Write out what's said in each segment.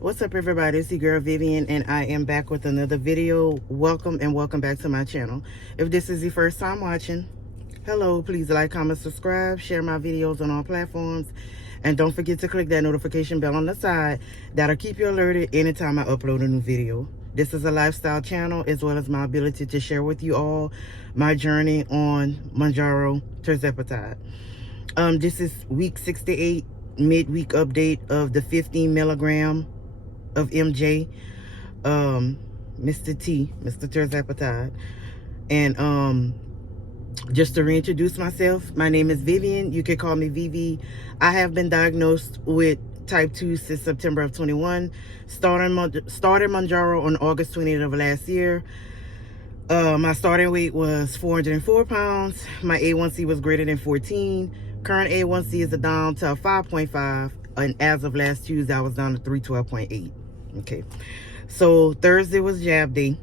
What's up, everybody? It's your girl Vivian, and I am back with another video. Welcome and welcome back to my channel. If this is your first time watching, hello. Please like, comment, subscribe, share my videos on all platforms, and don't forget to click that notification bell on the side. That'll keep you alerted anytime I upload a new video. This is a lifestyle channel, as well as my ability to share with you all my journey on Mounjaro Tirzepatide. This is week 68, midweek update of the 15 milligram of MJ, Mr. Tirzepatide. And just to reintroduce myself, my name is Vivian. You can call me Vivi. I have been diagnosed with type 2 since September of 21. Started Mounjaro on August 20th of last year. My starting weight was 404 pounds. My A1C was greater than 14. Current A1C is down to 5.5. And as of last Tuesday, I was down to 312.8. Okay. So Thursday was jab day.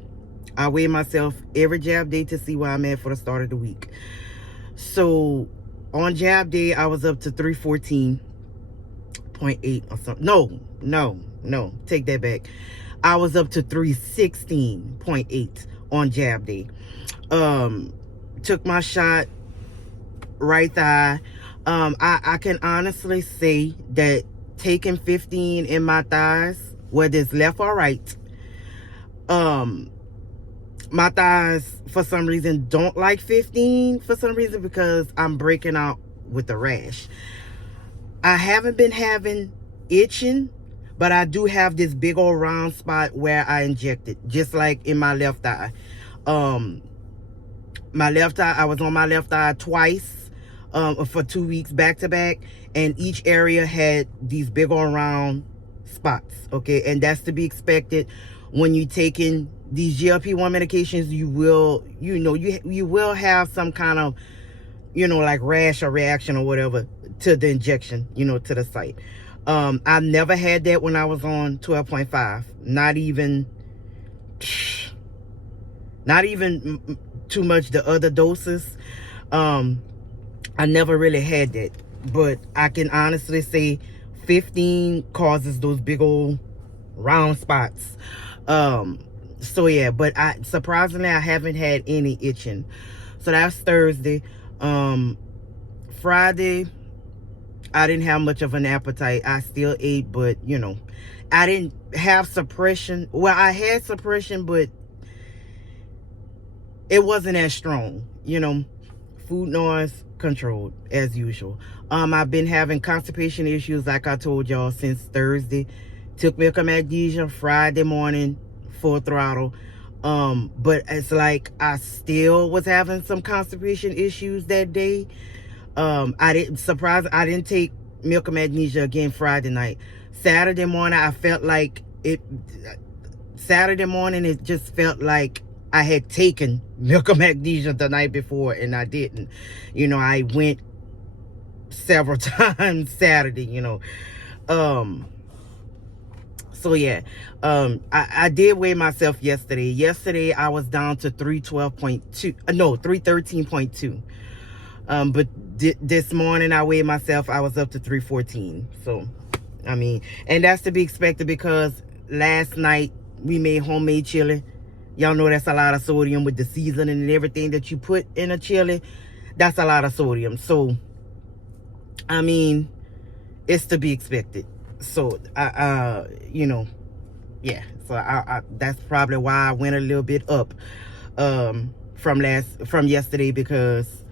I weigh myself every jab day to see where I'm at for the start of the week. So on jab day, I was up to 314.8 or something. No, take that back. I was up to 316.8 on jab day. Took my shot, right thigh. I can honestly say that taking 15 in my thighs, whether it's left or right, my thighs for some reason don't like 15 for some reason, because I'm breaking out with a rash. I haven't been having itching, but I do have this big old round spot where I injected, just like in my left thigh. My left eye, I was on my left eye twice for 2 weeks back to back, and each area had these big old round spots. Okay, and that's to be expected when you're taking these GLP-1 medications. You will, you will have some kind of, like rash or reaction or whatever to the injection, to the site. I never had that when I was on 12.5. Not even too much the other doses. I never really had that, but I can honestly say 15 causes those big old round spots. So yeah, but surprisingly I haven't had any itching. So that's Thursday. Friday, I didn't have much of an appetite. I still ate, but I didn't have suppression. Well, I had suppression, but it wasn't as strong. Food noise controlled as usual. I've been having constipation issues, like I told y'all, since Thursday. Took milk and magnesia Friday morning, full throttle. But it's like I still was having some constipation issues that day. I didn't take milk and magnesia again Friday night. Saturday morning, I felt like it. Saturday morning, it just felt like I had taken milk and magnesia the night before, and I didn't. I went several times Saturday. So yeah, I did weigh myself yesterday. Yesterday I was down to 313.2. But this morning I weighed myself, I was up to 314. So, I mean, and that's to be expected, because last night we made homemade chili. Y'all know that's a lot of sodium with the seasoning and everything that you put in a chili. That's a lot of sodium. So, I mean, it's to be expected. So, yeah. So, that's probably why I went a little bit up from yesterday, because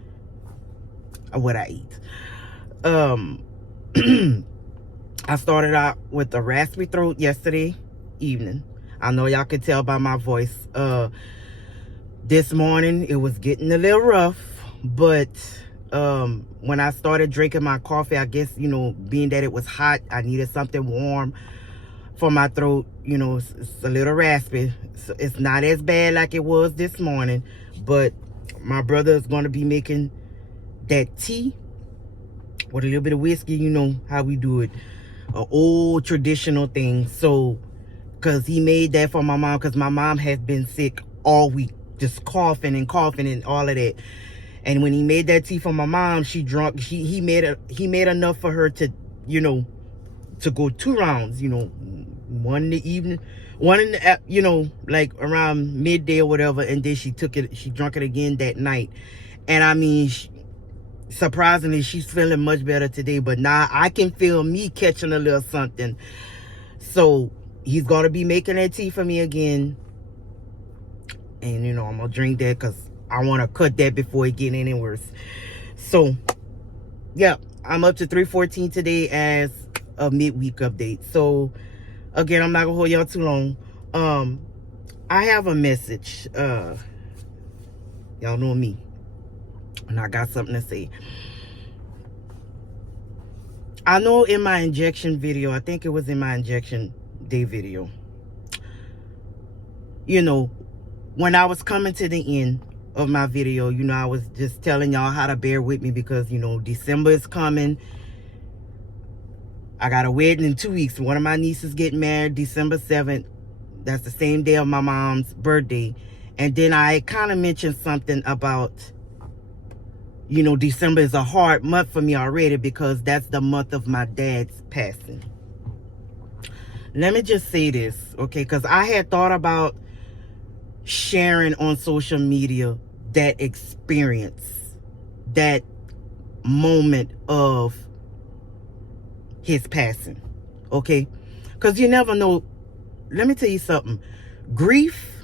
of what I eat. I started out with a raspy throat yesterday evening. I know y'all could tell by my voice. This morning it was getting a little rough, but when I started drinking my coffee, I guess, being that it was hot, I needed something warm for my throat. It's a little raspy. So it's not as bad like it was this morning, but my brother is going to be making that tea with a little bit of whiskey. You know how we do it, an old traditional thing. So, because he made that for my mom, because my mom has been sick all week, just coughing and all of that. And when he made that tea for my mom, she drunk. He made enough for her to, to go 2 rounds. 1 in the evening, 1 in the, like around midday or whatever, and then she drank it again that night. And I mean, surprisingly, she's feeling much better today, but now I can feel me catching a little something. So he's gonna be making that tea for me again, and I'm gonna drink that because I want to cut that before it get any worse. So yeah, I'm up to 314 today as a midweek update. So again, I'm not gonna hold y'all too long. I have a message. Y'all know me, and I got something to say. I know in my injection video, I think it was in my injection day video, when I was coming to the end of my video, I was just telling y'all how to bear with me because, December is coming. I got a wedding in 2 weeks. One of my nieces getting married December 7th. That's the same day of my mom's birthday. And then I kind of mentioned something about, December is a hard month for me already because that's the month of my dad's passing. Let me just say this, okay? Because I had thought about sharing on social media that experience, that moment of his passing, okay? Because you never know. Let me tell you something. Grief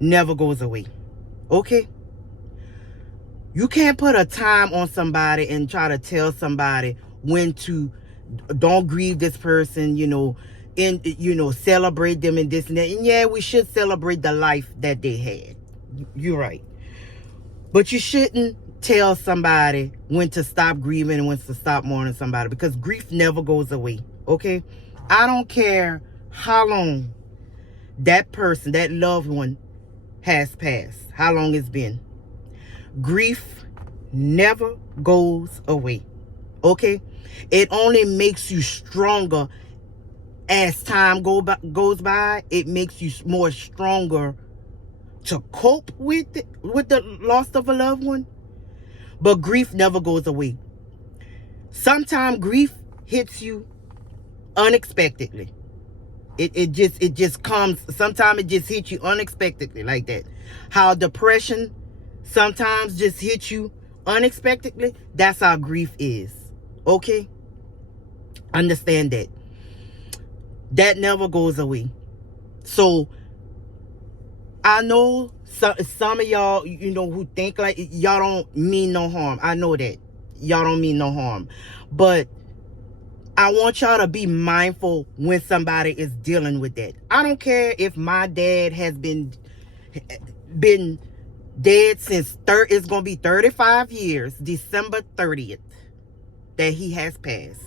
never goes away, okay? You can't put a time on somebody and try to tell somebody when to don't grieve this person, celebrate them and this and that. And yeah, we should celebrate the life that they had. You're right. But you shouldn't tell somebody when to stop grieving and when to stop mourning somebody, because grief never goes away, okay? I don't care how long that person, that loved one has passed, how long it's been. Grief never goes away, okay? It only makes you stronger as time goes by. It makes you more stronger to cope with the loss of a loved one. But grief never goes away. Sometimes grief hits you unexpectedly. It just comes. Sometimes it just hits you unexpectedly like that. How depression sometimes just hits you unexpectedly. That's how grief is. Okay? Understand that. That never goes away. So I know some of y'all, who think like y'all don't mean no harm. I know that. Y'all don't mean no harm. But I want y'all to be mindful when somebody is dealing with that. I don't care if my dad has been dead since it's going to be 35 years, December 30th, that he has passed.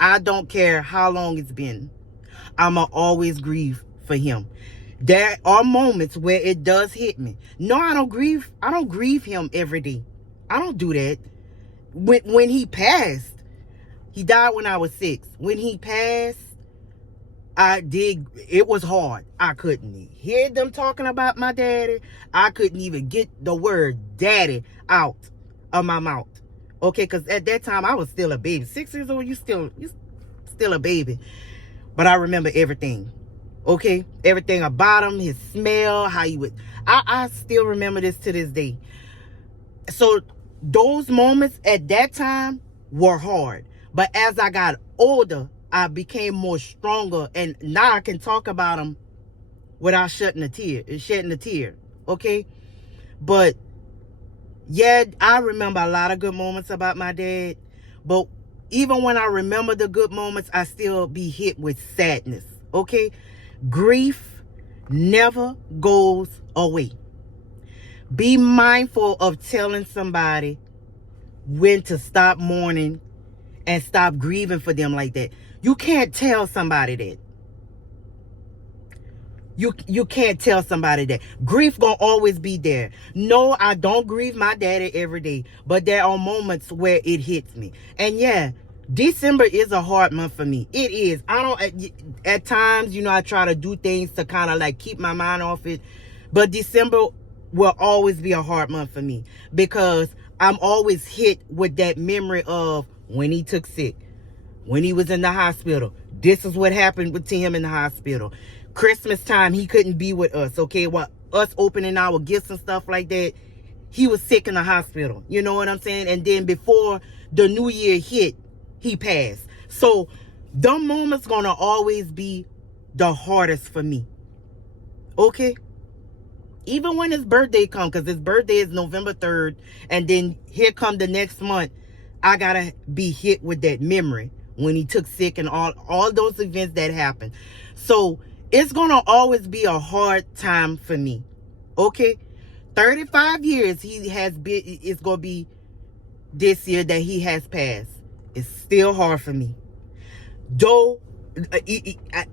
I don't care how long it's been. I'ma always grieve for him. There are moments where it does hit me. No, I don't grieve him every day. I don't do that. When he passed, he died when I was 6. When he passed, it was hard. I couldn't hear them talking about my daddy. I couldn't even get the word daddy out of my mouth. Okay, because at that time I was still a baby. 6 years old, you still a baby. But I remember everything. Okay? Everything about him, his smell, how he would. I still remember this to this day. So those moments at that time were hard. But as I got older, I became more stronger. And now I can talk about him without shedding a tear. Okay? But yeah, I remember a lot of good moments about my dad. But even when I remember the good moments, I still be hit with sadness. Okay? Grief never goes away. Be mindful of telling somebody when to stop mourning and stop grieving for them like that. You can't tell somebody that. You can't tell somebody that. Grief gonna always be there. No, I don't grieve my daddy every day, but there are moments where it hits me. And yeah, December is a hard month for me. It is. At times, I try to do things to kind of like keep my mind off it. But December will always be a hard month for me because I'm always hit with that memory of when he took sick, when he was in the hospital, This is what happened with him in the hospital. Christmas time, he couldn't be with us, okay? Well, us opening our gifts and stuff like that, he was sick in the hospital. You know what I'm saying? And then before the new year hit, he passed. So, them moments gonna always be the hardest for me. Okay? Even when his birthday comes, because his birthday is November 3rd, and then here come the next month, I gotta be hit with that memory when he took sick and all those events that happened. So it's gonna always be a hard time for me. Okay? 35 years he has been, it's gonna be this year that he has passed. It's still hard for me. Though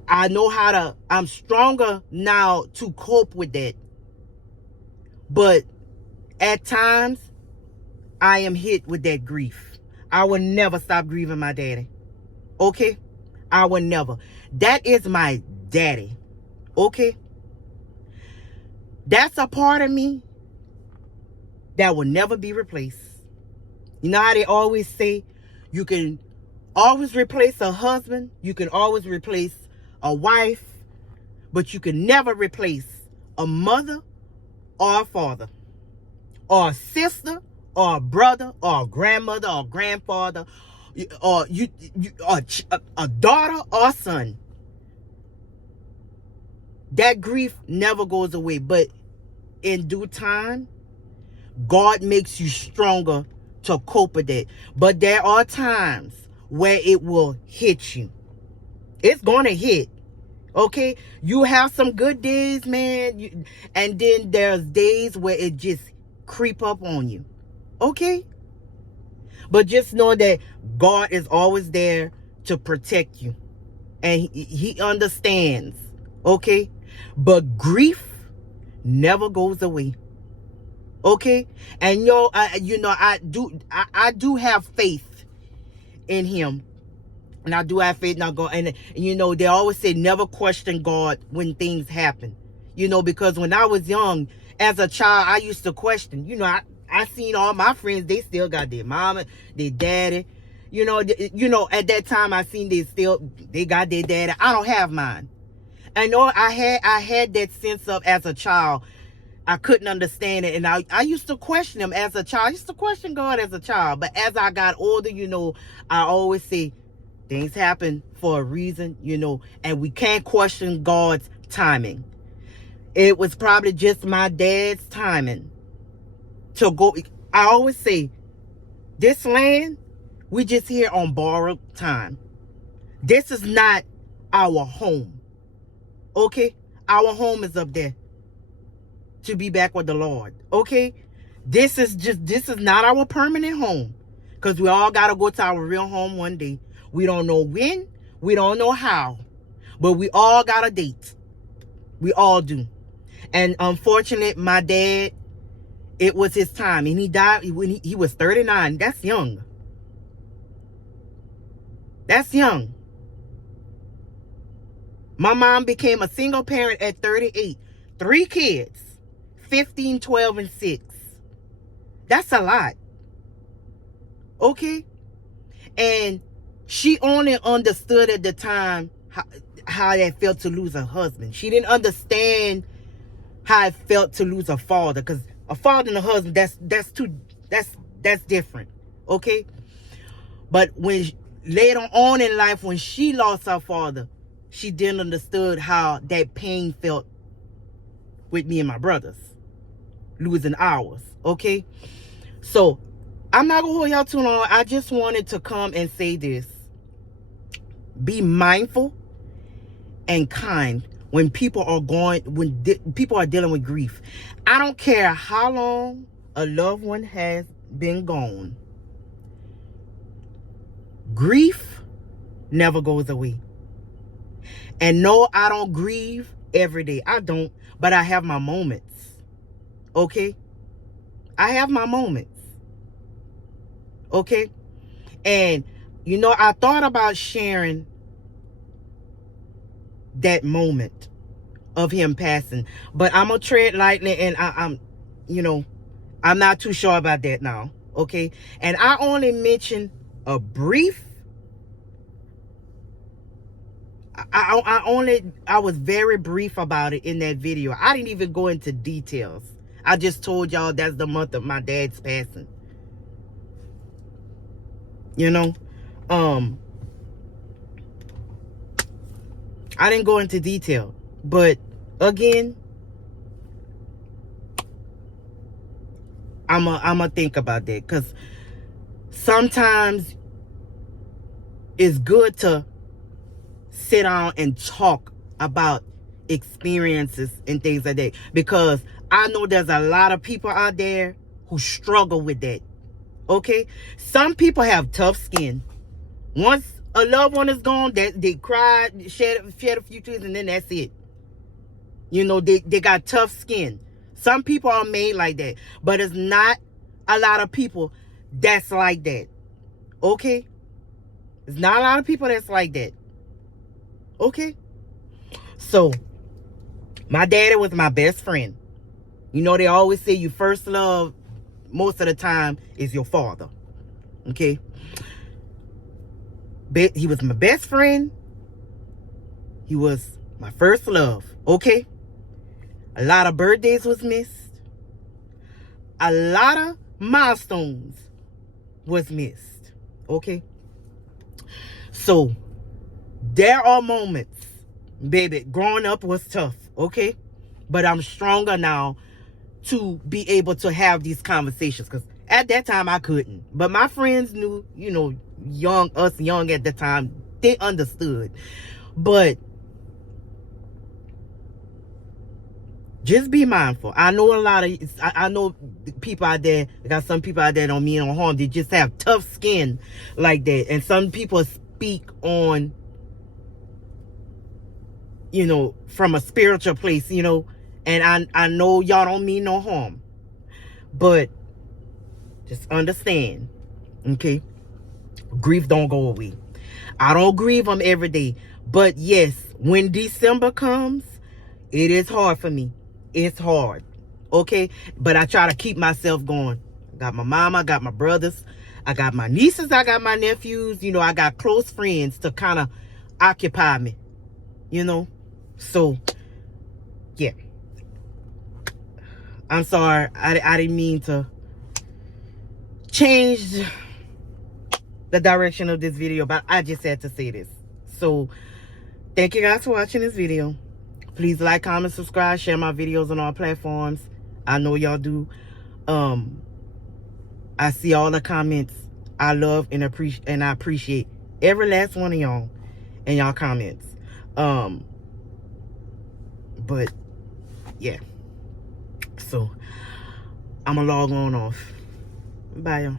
I know how to, I'm stronger now to cope with that. But at times, I am hit with that grief. I will never stop grieving my daddy. Okay? I will never. That is my daddy. Okay? That's a part of me that will never be replaced. You know how they always say, you can always replace a husband, you can always replace a wife, but you can never replace a mother or a father, or a sister, or a brother, or a grandmother, or grandfather, or a daughter or son. That grief never goes away, but in due time, God makes you stronger to cope with it. But there are times where it will hit you. It's going to hit. Okay? You have some good days, man. And then there's days where it just creep up on you. Okay? But just know that God is always there to protect you. And he understands. Okay? But grief never goes away. Okay? And I do have faith in him. And I do have faith in God. And they always say never question God when things happen. Because when I was young, as a child, I used to question. I seen all my friends, they still got their mama, their daddy. At that time I seen they got their daddy. I don't have mine. I had that sense of, as a child, I couldn't understand it. And I used to question him as a child. I used to question God as a child. But as I got older, I always say, things happen for a reason, and we can't question God's timing. It was probably just my dad's timing to go. I always say, this land, we just here on borrowed time. This is not our home. Okay? Our home is up there to be back with the Lord. Okay? This is not our permanent home, because we all got to go to our real home one day. We don't know when. We don't know how. But we all got a date. We all do. And unfortunately, my dad, it was his time. And he died when he was 39. That's young. That's young. My mom became a single parent at 38. 3 kids. 15, 12, and 6. That's a lot. Okay? And she only understood at the time how that felt to lose a husband. She didn't understand how it felt to lose a father, because a father and a husband, that's different. Okay? But later on in life, when she lost her father, she didn't understood how that pain felt with me and my brothers, losing ours. Okay? So I'm not gonna hold y'all too long. I just wanted to come and say this. Be mindful and kind when people are people are dealing with grief. I don't care how long a loved one has been gone. Grief never goes away. And no, I don't grieve every day. I don't, but I have my moments. Okay? I have my moments. Okay? And I thought about sharing that moment of him passing, but I'm gonna tread lightly, and I'm not too sure about that now. Okay? And I only mentioned a brief I was very brief about it in that video. I didn't even go into details. I just told y'all that's the month of my dad's passing. You know, I didn't go into detail, but again, I'ma think about that, because sometimes it's good to sit down and talk about experiences and things like that, because I know there's a lot of people out there who struggle with that. Okay, some people have tough skin. Once a loved one is gone, they cry, shed a few tears, and then that's it. You know, they got tough skin. Some people are made like that, but it's not a lot of people that's like that. Okay, it's not a lot of people that's like that. Okay, so my daddy was my best friend. You know, they always say you first love most of the time is your father. Okay, he was my best friend. He was my first love. Okay, a lot of birthdays was missed. A lot of milestones was missed. Okay, so there are moments, baby, growing up was tough. Okay, but I'm stronger now to be able to have these conversations, because at that time I couldn't. But my friends knew, you know, us young at the time, they understood. But just be mindful. I know I know people out there, got some people out there don't mean no harm. They just have tough skin like that. And some people speak on, you know, from a spiritual place, you know, and I know y'all don't mean no harm, but just understand, okay? Grief don't go away. I don't grieve them every day, but yes, when December comes, it is hard for me. It's hard, okay? But I try to keep myself going. I got my mama, I got my brothers, I got my nieces, I got my nephews. You know, I got close friends to kind of occupy me, you know? So, yeah. I'm sorry. I didn't mean to change the direction of this video, but I just had to say this. So, thank you guys for watching this video. Please like, comment, subscribe, share my videos on all platforms. I know y'all do. I see all the comments. I love and I appreciate every last one of y'all and y'all comments. But yeah. So I'm gonna log on off. Bye, y'all.